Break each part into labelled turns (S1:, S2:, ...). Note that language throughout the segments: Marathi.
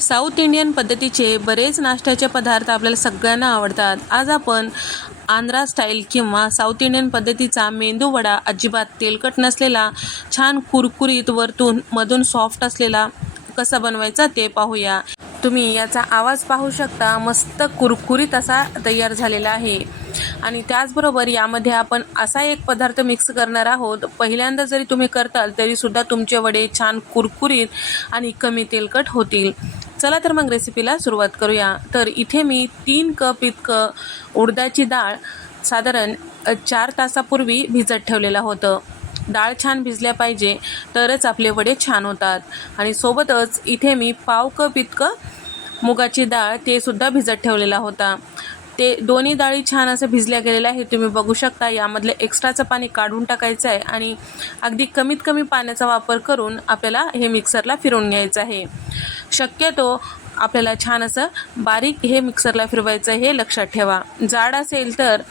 S1: साऊथ इंडियन पद्धतीचे बरेच नाश्त्याचे पदार्थ आपल्याला सगळ्यांना आवडतात. आज आपण आंध्रा स्टाईल किंवा साऊथ इंडियन पद्धतीचा मेंदू वडा अजिबात तेलकट नसलेला छान कुरकुरीत वरतून मधून सॉफ्ट असलेला कसा बनवायचा ते पाहूया. तुम्ही याचा आवाज पाहू शकता मस्त कुरकुरीत असा तयार झालेला आहे. आणि त्याचबरोबर यामध्ये आपण असा एक पदार्थ मिक्स करणार आहोत. पहिल्यांदा जरी तुम्ही करताल तरीसुद्धा तुमचे वडे छान कुरकुरीत आणि कमी तेलकट होतील. चला तर मग रेसिपीला सुरुवात करूया. तर इथे मी तीन कप इतकं उडदाची डाळ साधारण चार तासापूर्वी भिजत ठेवलेलं होतं. डाळ छान भिजल्या पाहिजे तरच आपले वडे छान होतात. आणि सोबतच इथे मी पाव कप इतकं मुगाची डाळ ते सुद्धा भिजत ठेवलेला होता. ते दोन्ही डाळी छान असं भिजल्या गेलेल्या आहे तुम्ही बघू शकता. यामधले एक्स्ट्राचं पाणी काढून टाकायचं आहे आणि अगदी कमीत कमी पाण्याचा वापर करून आपल्याला हे मिक्सरला फिरवून घ्यायचं आहे. शक्यतो आपल्याला छान असं बारीक हे मिक्सरला फिरवायचं हे लक्षात ठेवा. जाड असेल तर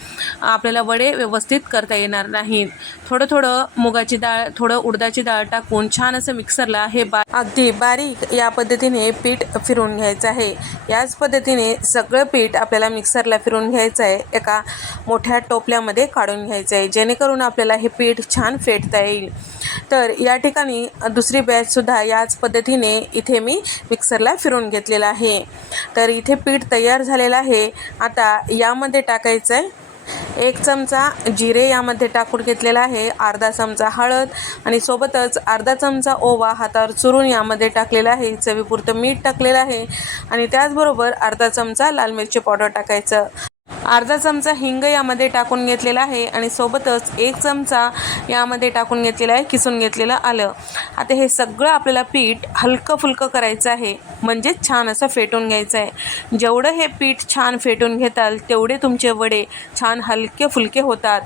S1: आपल्याला वडे व्यवस्थित करता येणार नाहीत. थोडं थोडं मुगाची डाळ थोडं उडदाची डाळ टाकून छान असं मिक्सरला हे बा अगदी बारीक या पद्धतीने पीठ फिरवून घ्यायचं आहे. याच पद्धतीने सगळं पीठ आपल्याला मिक्सरला फिरून घ्यायचं आहे. एका मोठ्या टोपल्यामध्ये काढून घ्यायचं आहे. जेणेकरून आपल्याला हे पीठ छान फेटता येईल. तर या ठिकाणी दुसरी बॅचसुद्धा याच पद्धतीने इथे मी मिक्सरला फिरवून घेतलेलं आहे. तर इथे पीठ तयार झालेलं आहे. आता यामध्ये टाकायचं आहे एक चमचा जिरे यामध्ये टाकून घेतलेला आहे. अर्धा चमचा हळद आणि सोबतच अर्धा चमचा ओवा हातावर चुरून यामध्ये टाकलेला आहे. चवीपुरतं मीठ टाकलेलं आहे. आणि त्याचबरोबर अर्धा चमचा लाल मिरची पावडर टाकायचं. अर्धा चमचा हिंग यामध्ये टाकून घेतलेला आहे आणि सोबतच एक चमचा यामध्ये टाकून घेतलेला आहे किसून घेतलेलं आलं. आता हे सगळं आपल्याला पीठ हलकं फुलकं करायचं आहे. म्हणजेच छान असं फेटून घ्यायचं आहे. जेवढं हे पीठ छान फेटून घेताल तेवढे तुमचे वडे छान हलके फुलके होतात.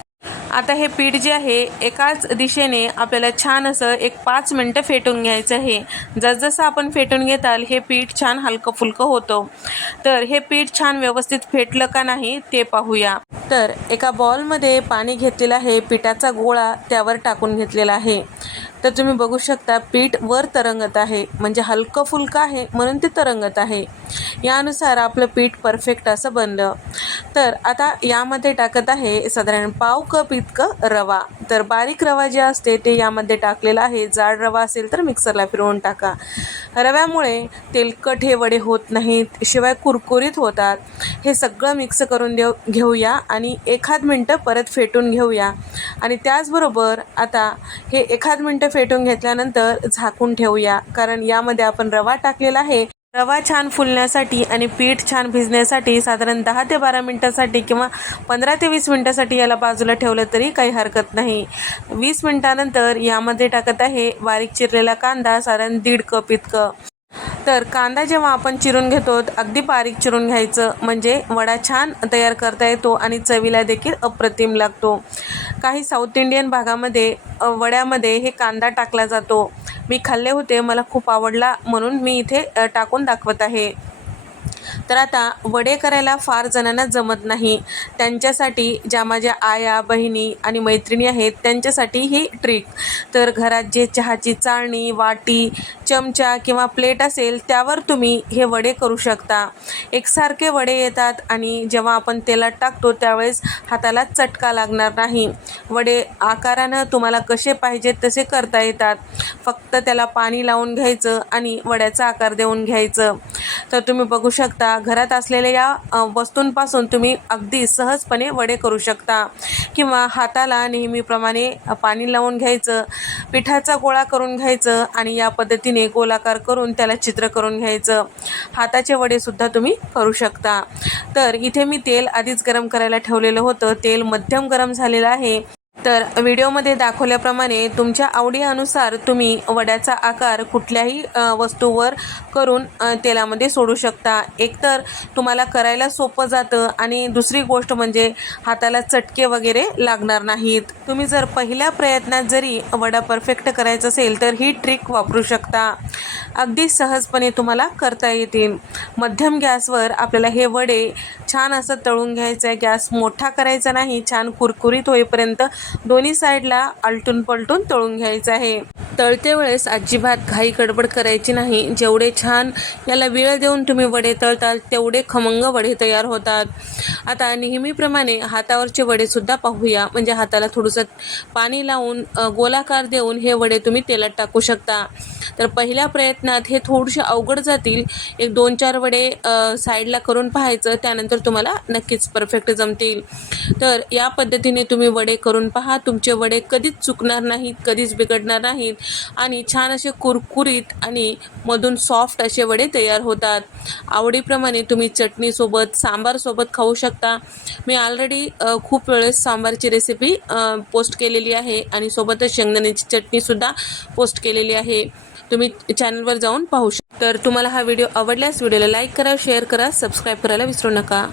S1: आता हे पीठ जे आहे एकाच दिशेने आपल्याला छान असं एक पाच मिनटं फेटून घ्यायचं आहे. जसजसं आपण फेटून घेताल हे पीठ छान हलकं फुलकं होतं. तर हे पीठ छान व्यवस्थित फेटलं का नाही ते पाहूया. तर एका बॉलमध्ये पाणी घेतलेलं आहे पिठाचा गोळा त्यावर टाकून घेतलेला आहे. तर तुम्ही बघू शकता पीठ वर तरंगत आहे. म्हणजे हलकं फुलकं आहे म्हणून ते तरंगत आहे. यानुसार आपलं पीठ परफेक्ट असं बनलं. तर आता यामध्ये टाकत आहे साधारण पाव कप इतकं रवा. तर बारीक रवा जे असते ते यामध्ये टाकलेलं आहे. जाड रवा असेल तर मिक्सरला फिरवून टाका. रव्यामुळे तेलकट हे वडे होत नाहीत शिवाय कुरकुरीत होतात. हे सगळं मिक्स करून देऊ घेऊया आणि एखाद मिनटं परत फेटून घेऊया. आणि त्याचबरोबर आता हे एखाद मिनटं फेटून घेतल्यानंतर झाकून ठेवूया. कारण यामध्ये आपण रवा टाकलेला आहे. रवा छान फुलण्यासाठी आणि पीठ छान भिजण्यासाठी साधारण दहा ते बारा मिनटासाठी किंवा पंधरा ते वीस मिनटासाठी याला बाजूला ठेवलं तरी काही हरकत नाही. वीस मिनटानंतर यामध्ये टाकत आहे बारीक चिरलेला कांदा साधारण दीड कप इतकं. तर कांदा जेव्हा आपण चिरून घेतो अगदी बारीक चिरून घ्यायचं. म्हणजे वडा छान तयार करता येतो आणि चवीला देखील अप्रतिम लागतो. काही साऊथ इंडियन भागामध्ये वड्यामध्ये हे कांदा टाकला जातो. मी खाल्ले होते मला खूप आवडला म्हणून मी इथे टाकून दाखवत आहे. तर आता वडे करायला फार जणांना जमत नाही. त्यांच्यासाठी ज्या माझ्या आया बहिणी आणि मैत्रिणी आहेत त्यांच्यासाठी ही ट्रिक तर घरात जे चहाची चाळणी वाटी चमचा किंवा प्लेट असेल त्यावर तुम्ही हे वडे करू शकता. एकसारखे वडे येतात आणि जेव्हा आपण तेलात टाकतो त्यावेळेस हाताला चटका लागणार नाही. वडे आकारानं तुम्हाला कसे पाहिजेत तसे करता येतात. फक्त त्याला पाणी लावून घ्यायचं आणि वड्याचा आकार देऊन घ्यायचं. तर तुम्ही बघू शकता घरात असलेल्या या वस्तूंपासून तुम्ही अगदी सहजपणे वडे करू शकता. किंवा हाताला नेहमीप्रमाणे पाणी लावून घ्यायचं पिठाचा गोळा करून घ्यायचं आणि या पद्धतीने गोलाकार करून त्याला चित्र करून घ्यायचं. हाताचे वडेसुद्धा तुम्ही करू शकता. तर इथे मी तेल आधीच गरम करायला ठेवलेलं होतं. तेल मध्यम गरम झालेलं आहे. तर व्हिडिओमध्ये दाखवल्याप्रमाणे तुमच्या आवडीनुसार तुम्ही वड्याचा आकार कुठल्याही वस्तूवर करून तेलामध्ये सोडू शकता. एकतर तुम्हाला करायला सोपं जातं आणि दुसरी गोष्ट म्हणजे हाताला चटके वगैरे लागणार नाहीत. तुम्ही जर पहिल्या प्रयत्नात जरी वडा परफेक्ट करायचा असेल तर ही ट्रिक वापरू शकता. अगदी सहजपणे तुम्हाला करता येतील. मध्यम गॅसवर आपल्याला हे वडे छान असं तळून घ्यायचं आहे गॅस मोठा करायचा नाही छान कुरकुरीत होईपर्यंत दोन्ही साईडला आलटून पलटून तळून घ्यायचं आहे. तळते वेळेस अजिबात घाई गडबड करायची नाही. जेवढे छान याला वेळ देऊन तुम्ही वडे तळताल तेवढे खमंग वडे तयार होतात. आता नेहमीप्रमाणे हातावरचे वडेसुद्धा पाहूया. म्हणजे हाताला थोडंसं पाणी लावून गोलाकार देऊन हे वडे तुम्ही तेलात टाकू शकता. तर पहिल्या प्रयत्नात हे थोडेसे अवघड जातील. एक दोन चार वडे साईडला करून पाहायचं त्यानंतर तुम्हाला नक्कीच परफेक्ट जमतील. तर या पद्धतीने तुम्ही वडे करून पहा. तुमचे वडे कधीच चुकणार नाहीत कधीच बिघडणार नाहीत. आणि छान असे कुरकुरीत आणि मधून सॉफ्ट असे वडे तयार होतात. आवडीप्रमाणे तुम्ही चटणीसोबत सांबारसोबत खाऊ शकता. मी ऑलरेडी खूप वेळेस सांबारची रेसिपी पोस्ट केलेली आहे आणि सोबतच शेंगदाण्याची चटणीसुद्धा पोस्ट केलेली आहे. तुम्ही चॅनलवर जाऊन पाहू शकता तर तुम्हाला हा व्हिडिओ आवडल्यास व्हिडिओला लाईक करा शेअर करा सबस्क्राईब करायला विसरू नका.